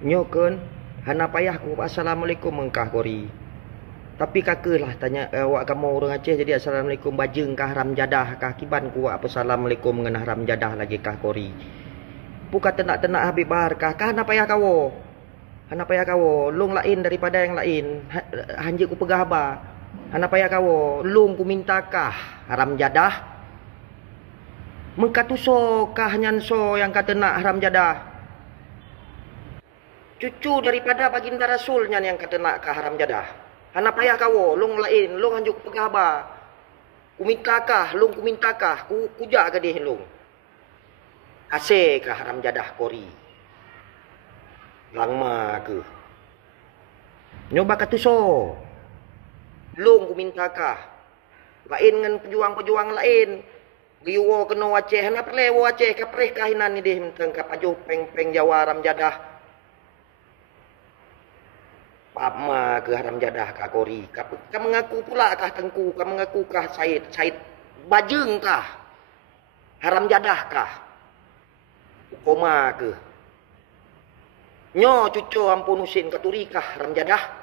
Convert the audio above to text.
Nyokeun, hana payah ku assalamualaikum mengkah kori. Tapi kakalah tanya awak kamu orang Aceh jadi assalamualaikum bajeng kah haram jadah kah kiban ku apa assalamualaikum mengenah haram jadah lagi kah kori. Buka tenak-tenak habib bahar kah hana payah kawo. Hana payah kawo, lung lain daripada yang lain. Hanji ku pegah ba. Hana payah kawo, lung ku minta kah haram jadah. Mengkatuso kah nyanso yang kata nak haram jadah. Cucu daripada baginda Rasulnya yang kata nak kah haram jadah. Hana payah kawo, lung lain, lung hanjuk pegah ba. Ku minta kah, lung ku minta kah, ku kujak ke dia lung. Ase kah haram jadah kori. Langma ke. Nyoba katuso. Lung ku minta kah. Lain dengan pejuang-pejuang lain. Giwo kena Aceh, hana perlewo Aceh kapreh kahinan ni dia mentang kapajuh peng-peng Jawa haram jadah. Pama ke haram jadah kah kori. Kau mengaku pula kah tengku, kau mengaku kah Said bajeng kah. Haram jadah kah. Koma ke. Nyo cucu ampun usin katuri kah haram jadah.